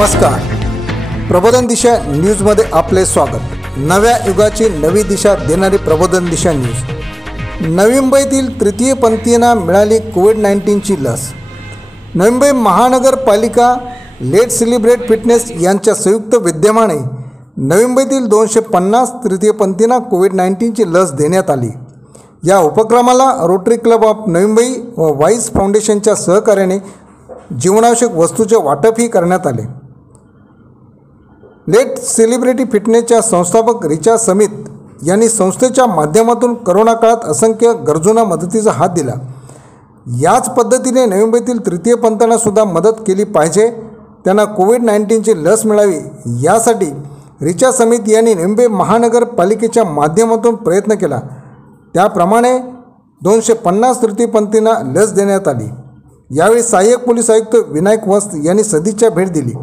नमस्कार, प्रबोधन दिशा न्यूजमध्ये आपले स्वागत। नव्या युगाची नवी दिशा देणारी प्रबोधन दिशा न्यूज। नवी मुंबईतील तृतीयपंथीयांना मिळाली कोविड-19ची लस। नवी मुंबई महानगरपालिका लेट सेलिब्रेट फिटनेस यांच्या संयुक्त विद्यमाने नवी मुंबईतील 250 तृतीयपंथीयांना कोविड-19ची लस देण्यात आली। या उपक्रमाला rotary club of Navi Mumbai व वाईस फाउंडेशनच्या सहकार्याने जीवनावश्यक वस्तूचे वाटपही करण्यात आले। लेट सेलिब्रिटी फिटनेसच्या संस्थापक रिचा समित यांनी संस्थेच्या माध्यमातून करोना काळात असंख्य गरजूंना मदतीचा हात दिला। याच पद्धतीने नवी मुंबईतील तृतीयपंथीयांना सुद्धा मदत केली पाहिजे, त्यांना कोविड-19ची लस मिळावी यासाठी रिचा समित यांनी नवी मुंबई महानगरपालिकेच्या माध्यमातून प्रयत्न केला। त्याप्रमाणे 250 तृतीयपंथीयांना लस देण्यात आली। यावेळी सहाय्यक पोलीस आयुक्त विनायक वस्त यांनी सदिच्छा भेट दिली।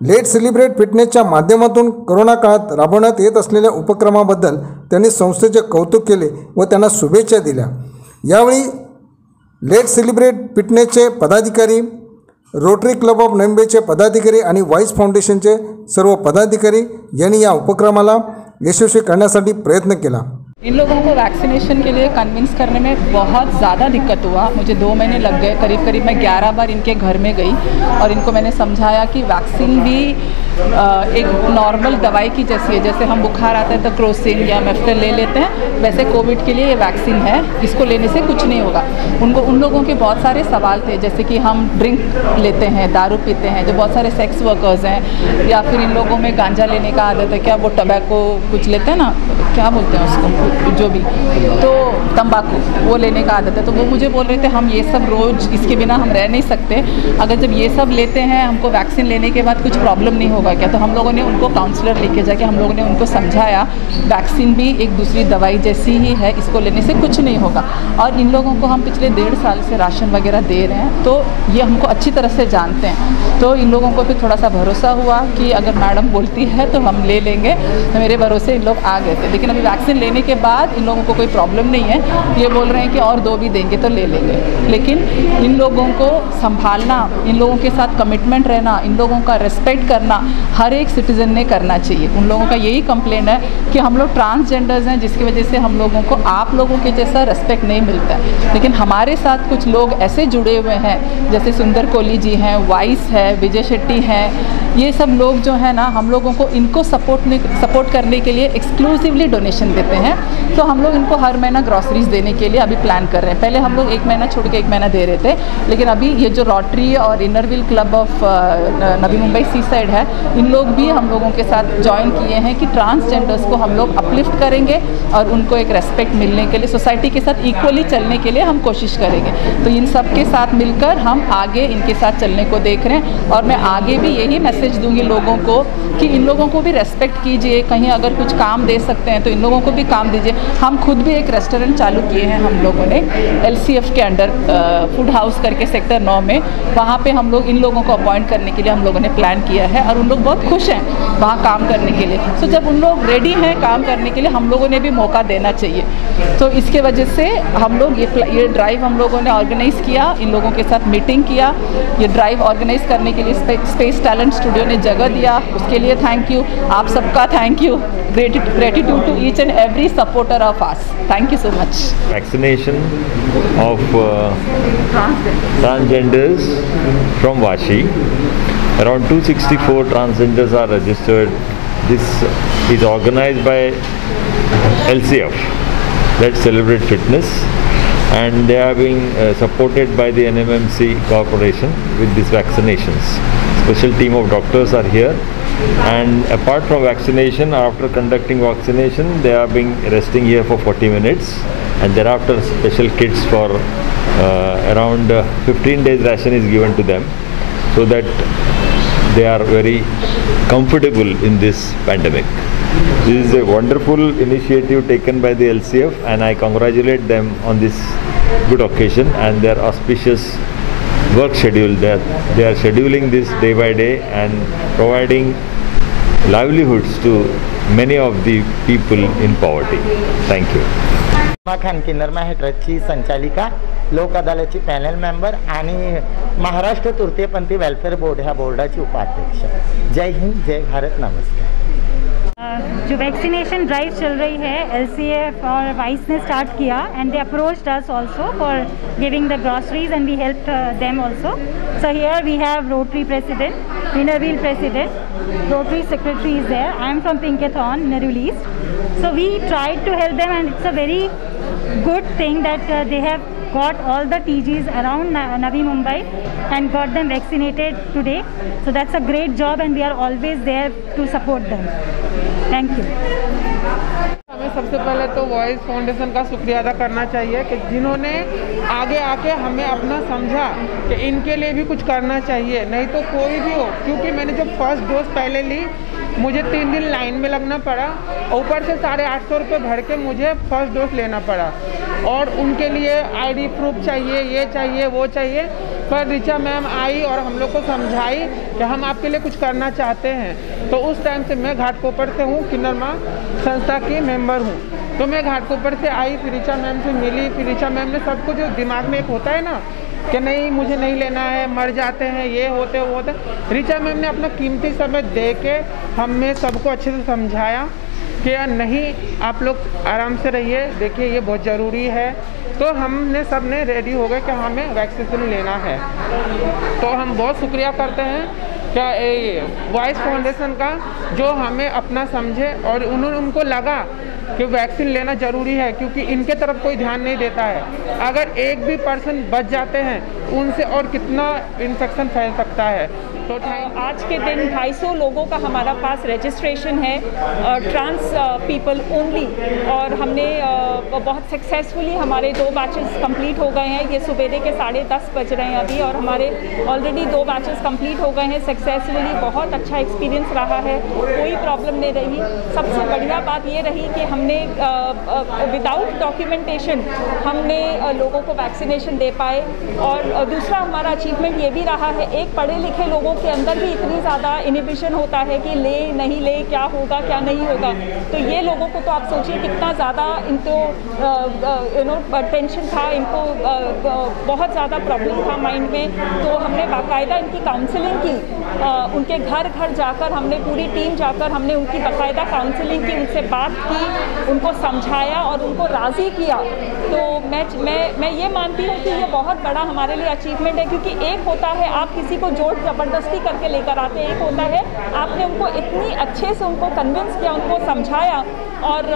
लेट सेलिब्रेट फिटनेसच्या माध्यमातून करोना काळात राबवण्यात येत असलेल्या उपक्रमाबद्दल त्यांनी संस्थेचे कौतुक केले व त्यांना शुभेच्छा दिल्या। यावेळी लेट सेलिब्रेट फिटनेसचे पदाधिकारी, रोटरी क्लब ऑफ नवी मुंबईचे पदाधिकारी आणि वाईस फाउंडेशनचे सर्व पदाधिकारी यांनी या उपक्रमाला यशस्वी करण्यासाठी प्रयत्न केला। इन लोगों को वैक्सीनेशन के लिए कन्विंस करने में बहुत ज़्यादा दिक्कत हुआ। मुझे 2 महीने लग गए। करीब मैं 11 बार इनके घर में गई और इनको मैंने समझाया कि वैक्सीन भी एक नॉर्मल दवाई की जैसी है। जैसे हम बुखार आता है तो क्रोसिन या मेफ्टल ले लेते हैं, वैसे कोविड के लिए ये वैक्सीन है, इसको लेने से कुछ नहीं होगा। उन लोगों के बहुत सारे सवाल थे, जैसे कि हम ड्रिंक लेते हैं, दारू पीते हैं, जो बहुत सारे सेक्स वर्कर्स हैं, या फिर इन लोगों में गांजा लेने का आदत है, क्या वो टबैको कुछ लेते हैं ना, क्या बोलते हैं उसको, जो भी, तो तंबाकू वो लेने का आदत है। तो वो मुझे बोल रहे थे हम ये सब रोज़ इसके बिना हम रह नहीं सकते, अगर जब ये सब लेते हैं हमको वैक्सीन लेने के बाद कुछ प्रॉब्लम नहीं होगा क्या। तो हम लोगों ने उनको काउंसलर लेके जाके हम लोगों ने उनको समझाया वैक्सीन भी एक दूसरी दवाई जैसी ही है, इसको लेने से कुछ नहीं होगा। और इन लोगों को हम पिछले 1.5 साल से राशन वगैरह दे रहे हैं, तो ये हमको अच्छी तरह से जानते हैं। तो इन लोगों को फिर थोड़ा सा भरोसा हुआ कि अगर मैडम बोलती है तो हम ले लेंगे, तो मेरे भरोसे इन लोग आ गए थे। लेकिन अभी वैक्सीन लेने के बाद इन लोगों को कोई प्रॉब्लम नहीं है, ये बोल रहे हैं कि और 2 भी देंगे तो ले लेंगे। लेकिन इन लोगों को संभालना, इन लोगों के साथ कमिटमेंट रहना, इन लोगों का रिस्पेक्ट करना हर एक सिटीज़न ने करना चाहिए। उन लोगों का यही कंप्लेंट है कि हम लोग ट्रांसजेंडर्स हैं, जिसकी वजह से हम लोगों को आप लोगों के जैसा रिस्पेक्ट नहीं मिलता है। लेकिन हमारे साथ कुछ लोग ऐसे जुड़े हुए हैं, जैसे सुंदर कोहली जी हैं, वाइस है, विजय शेट्टी हैं, ये सब लोग जो है ना, हम लोगों को इनको सपोर्ट करने के लिए एक्सक्लूसिवली डोनेशन देते हैं। तो हम लोग इनको हर महीना ग्रॉसरीज देने के लिए अभी प्लान कर रहे हैं। पहले हम लोग 1 महीना छोड़ के 1 महीना दे रहे थे, लेकिन अभी ये जो रोटरी और Inner Wheel Club of Navi Mumbai sea side है, इन लोग भी हम लोगों के साथ ज्वाइन किए हैं कि ट्रांसजेंडर्स को हम लोग अपलिफ्ट करेंगे और उनको एक रेस्पेक्ट मिलने के लिए, सोसाइटी के साथ इक्वली चलने के लिए हम कोशिश करेंगे। तो इन सब के साथ मिलकर हम आगे इनके साथ चलने को देख रहे हैं। और मैं आगे भी यही मैसेज दूंगी लोगों को कि इन लोगों को भी रेस्पेक्ट कीजिए। कहीं अगर कुछ काम दे सकते हैं तो इन लोगों को भी काम दीजिए। हम खुद भी एक रेस्टोरेंट चालू किए हैं हम लोगों ने LCF के अंडर, फूड हाउस करके सेक्टर 9 में। वहाँ पे हम लोग इन लोगों को अपॉइंट करने के लिए हम लोगों ने प्लान किया है और उन लोग बहुत खुश हैं वहाँ काम करने के लिए। सो जब उन लोग रेडी हैं काम करने के लिए, हम लोगों ने भी मौका देना चाहिए। तो इसके वजह से हम लोग ये ड्राइव हम लोगों ने ऑर्गेनाइज़ किया, इन लोगों के साथ मीटिंग किया। ये ड्राइव ऑर्गेनाइज़ करने के लिए स्पेस टैलेंट स्टूडियो ने जगह दिया, उसके लिए थैंक यू। आप सबका thank you, gratitude to each and every supporter of us. Thank you so much. Vaccination of transgenders from Vashi. Around 264 transgenders are registered. This is organized by LCF, Let's Celebrate Fitness, and they are being supported by the NMMC Corporation with these vaccinations. Special team of doctors are here, and apart from vaccination, after conducting vaccination, they are being resting here for 40 minutes, and thereafter special kits for around 15 days ration is given to them, so that they are very comfortable in this pandemic. This is a wonderful initiative taken by the LCF, and I congratulate them on this good occasion and their auspicious work schedule. They are scheduling this day by day and providing livelihoods to many of the people in poverty. Thank you. Khan किन्नरमा हे ट्रस्टची संचालिका, लोक अदालतची panel member आणि Maharashtra तृतीयपंथी welfare board ह्या बोर्डाची उपाध्यक्ष। जय हिंद, जय भारत, नमस्कार। जो वैक्सीनेशन ड्राइव चल रही है LCF और वाइस ने स्टार्ट किया and they approached us also for giving the groceries and we helped them also. So here we have Rotary president, Innerville president, Rotary secretary is there. I am from Pinkathon, Innerville East. So we tried to help them and it's a very good thing that they have got all the TGs around Navi Mumbai and got them vaccinated today. So that's a great job and we are always there to support them. Thank you. हमें सबसे पहले तो voice foundation का शुक्रिया अदा करना चाहिए कि जिन्होंने आगे आके हमें अपना समझा कि इनके लिए भी कुछ करना चाहिए, नहीं तो कोई भी हो। क्योंकि मैंने जब फर्स्ट डोज पहले ली मुझे 3 दिन लाइन में लगना पड़ा, ऊपर से 850 रुपये भर के मुझे फर्स्ट डोज लेना पड़ा और उनके लिए ID प्रूफ चाहिए, ये चाहिए, वो चाहिए। पर ऋचा मैम आई और हम लोग को समझाई कि हम आपके लिए कुछ करना चाहते हैं। तो उस टाइम से मैं घाटकोपर से हूँ, किन्नरमा संस्था की मेंबर हूँ। तो मैं घाटकोपर से आई, फिर ऋचा मैम से मिली, फिर ऋचा मैम ने सबको जो दिमाग में एक होता है ना कि नहीं मुझे नहीं लेना है, मर जाते हैं, ये होते वो होते, ऋचा मैम ने अपना कीमती समय दे के हमें सबको अच्छे से समझाया कि यार नहीं, आप लोग आराम से रहिए, देखिए ये बहुत ज़रूरी है। तो हमने सब ने रेडी हो गए कि हमें वैक्सीनेशन लेना है। तो हम बहुत शुक्रिया करते हैं क्या वॉइस फाउंडेशन का, जो हमें अपना समझे और उन्होंने उनको लगा कि वैक्सीन लेना ज़रूरी है, क्योंकि इनके तरफ कोई ध्यान नहीं देता है। अगर एक भी पर्सन बच जाते हैं उनसे और कितना इन्फेक्शन फैल सकता है। तो आज के दिन 250 लोगों का हमारा पास रजिस्ट्रेशन है, ट्रांस पीपल ओनली, और हमने बहुत सक्सेसफुली हमारे 2 बैचेस कंप्लीट हो गए हैं। ये सुबेरे के 10:30 बज रहे हैं अभी, और हमारे ऑलरेडी 2 बैचेस कंप्लीट हो गए हैं सक्सेसफुली। बहुत अच्छा एक्सपीरियंस रहा है, कोई प्रॉब्लम नहीं रही। सबसे बढ़िया बात ये रही कि हमने विदाउट डॉक्यूमेंटेशन हमने लोगों को वैक्सीनेशन दे पाए। और दूसरा हमारा अचीवमेंट ये भी रहा है, एक पढ़े लिखे लोगों के अंदर भी इतनी ज़्यादा इनिबिशन होता है कि ले नहीं ले, क्या होगा क्या नहीं होगा। तो ये लोगों को तो आप सोचिए कितना ज़्यादा इनको टेंशन था, इनको बहुत ज़्यादा प्रॉब्लम था माइंड में। तो हमने बाकायदा इनकी काउंसलिंग की, उनके घर घर जाकर हमने पूरी टीम जाकर हमने उनकी बाकायदा काउंसलिंग की, उनसे बात की, उनको समझाया और उनको राज़ी किया। तो मैं ये मानती हूँ कि ये बहुत बड़ा हमारे लिए अचीवमेंट है, क्योंकि एक होता है आप किसी को जोर ज़बरदस्ती करके लेकर आते हैं, एक होता है आपने उनको इतनी अच्छे से उनको कन्विंस किया, उनको समझाया, और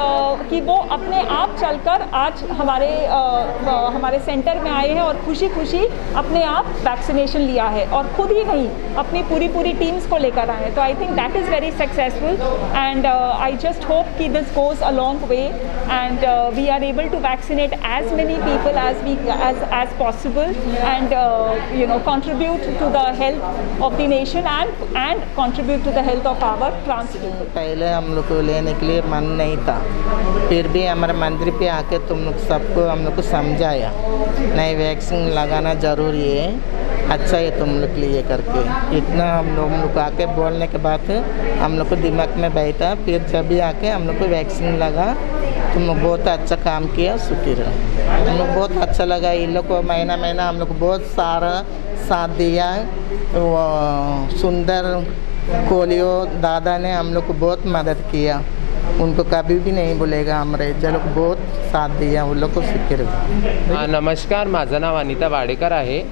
कि वो अपने आप चलकर आज हमारे सेंटर में आए हैं और खुशी खुशी अपने आप वैक्सीनेशन लिया है और खुद ही नहीं अपनी पूरी टीम्स को लेकर आए हैं। तो I think that is very successful and I just hope कि this goes a long way and we are able to vaccinate as many people as possible and contribute to the health of the nation and contribute to the health of our trans people. पहले हम लोग को लेने के लिए मन नहीं था, फिर भी हमारे मंदिर पे आके तुम लोग सबको हम लोग को समझाया नहीं वैक्सीन लगाना ज़रूरी है, अच्छा है तुम लोग के लिए करके। इतना हम लोग आके बोलने के बाद हम लोग को दिमाग में बैठा, फिर जब भी आके हम लोग को वैक्सीन लगा। तुम लोग बहुत अच्छा काम किया, शुक्र है। हम लोग बहुत अच्छा लगा, इन लोग को महीना हम लोग को बहुत सारा साथ दिया। वो सुंदर कोलियो दादा ने हम लोग को बहुत मदद किया, उनको कभी भी नहीं बोलेगा हमारे जे लोग बहुत साथ दिया, उन लोग को शुक्र है। नमस्कार, माझं नाव अनिता वाडेकर आहे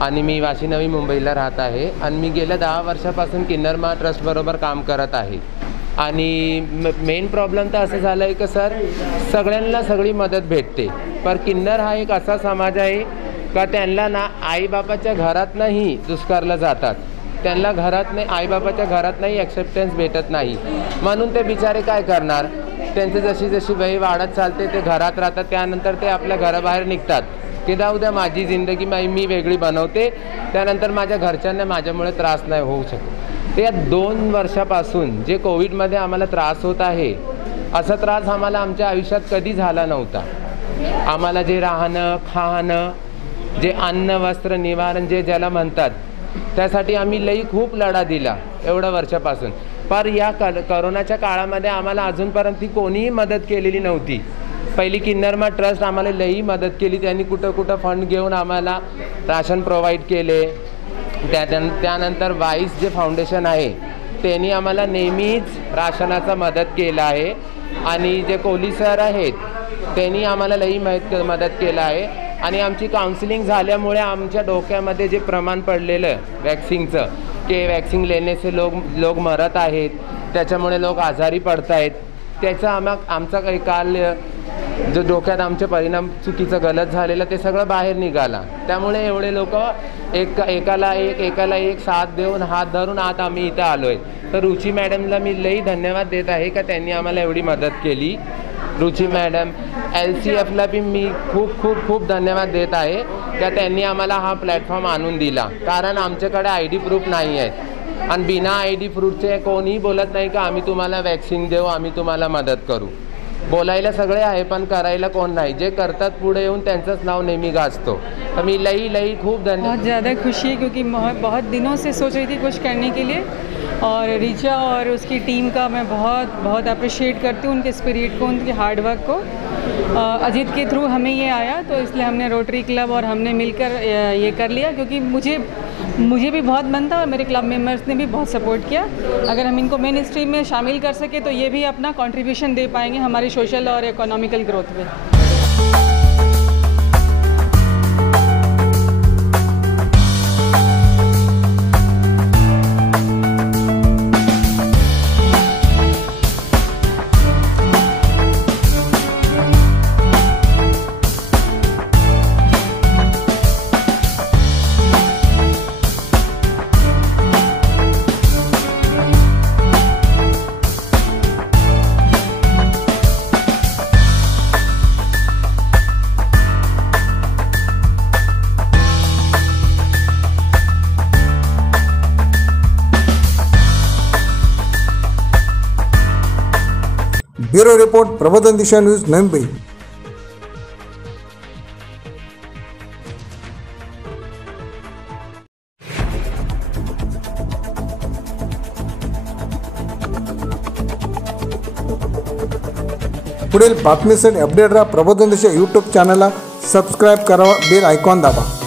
आणि मी वाशी नवी मुंबईला राहत आहे आणि मी गेल्या 10 वर्षापासून किन्नरमा ट्रस्टबरोबर काम करत आहे। आणि मेन प्रॉब्लेम तर असं झालं आहे की सर सगळ्यांना सगळी मदत भेटते, पर किन्नर हा एक असा समाज आहे का त्यांना ना आईबापाच्या घरात नाही दुष्कारला जातात, त्यांना घरात नाही आईबापाच्या घरात नाही ॲक्सेप्टन्स भेटत नाही, म्हणून ते बिचारे काय करणार, त्यांची जशी जशी वय वाढत चालते ते घरात राहतात, त्यानंतर ते आपल्या घराबाहेर निघतात की जाऊ द्या माझी जिंदगी मी वेगळी बनवते, त्यानंतर माझ्या घरच्यांना माझ्यामुळे त्रास नाही होऊ शकत। ते या 2 वर्षापासून जे कोविडमध्ये आम्हाला त्रास होत आहे, असा त्रास आम्हाला आमच्या आयुष्यात कधी झाला नव्हता। आम्हाला जे राहणं खाणं, जे अन्न वस्त्र निवारण जे ज्याला म्हणतात, त्यासाठी आम्ही लई खूप लढा दिला एवढ्या वर्षापासून, पर या करोनाच्या काळामध्ये आम्हाला अजूनपर्यंत कोणीही मदत केलेली नव्हती। पहिली किन्नरमा ट्रस्ट आम्हाला लई मदत केली, त्यांनी कुठं कुठं फंड घेऊन आम्हाला राशन प्रोव्हाइड केले. त्यानंतर वाईस जे फाउंडेशन आहे त्यांनी आम्हाला नेहमीच राशनाचा मदत केला आहे. आणि जे कोहली सर आहेत त्यांनी आम्हाला लई मदत केलं आहे. आणि आमची काउन्सिलिंग झाल्यामुळे आमच्या डोक्यामध्ये जे प्रमाण पडलेलं वॅक्सिनचं की वॅक्सिन लेने से लोक मरत आहेत, त्याच्यामुळे लोक आजारी पडत आहेत, त्याचा आमचा काही काल जो डोक्यात आमचे परिणाम चुकीचं गलत झालेलं ते सगळं बाहेर निघाला. त्यामुळे एवढे लोक एकाला एक साथ देऊन हात धरून आत आम्ही इथं आलो आहे. तर रुची मॅडमला मी लई धन्यवाद देत आहे का त्यांनी आम्हाला एवढी मदत केली. रुची मॅडम, LCFला बी मी खूप खूप खूप धन्यवाद देत आहे का त्यांनी आम्हाला हा प्लॅटफॉर्म आणून दिला. कारण आमच्याकडे ID प्रूफ नाही आहेत आणि बिना ID प्रूफचे कोणीही बोलत नाही का आम्ही तुम्हाला वॅक्सिन देऊ, आम्ही तुम्हाला मदत करू. बोलायला सगळे आहे पण करायला कोण नाही. जे करतात पुढे येऊन त्यांचंच नाव नेहमी गाजतो. तर मी लई खूप बहुत ज़्यादा खुशी है क्योंकि बहुत दिनों से सोच रही थी कुछ करने के लिए, और रीचा और उसकी टीम का मैं बहुत अप्रिशिएट करती हूँ, उनके स्पिरिट को, उनके हार्ड वर्क को. अजीत के थ्रू हमें ये आया तो इसलिए हमने रोटरी क्लब और हमने मिलकर ये कर लिया, क्योंकि मुझे भी बहुत मन था और मेरे क्लब मेंबर्स ने भी बहुत सपोर्ट किया. अगर हम इनको मेन स्ट्रीम में शामिल कर सके तो ये भी अपना कंट्रीब्यूशन दे पाएंगे हमारी सोशल और इकोनॉमिकल ग्रोथ में. ब्युरो रिपोर्ट, प्रबोधन दिशा न्यूज, नवी मुंबई. पुढील बातमीसाठी अपडेट राहा. प्रबोधन दिशा यूट्यूब चॅनलला सबस्क्राईब करा, बेल आयकॉन दाबा.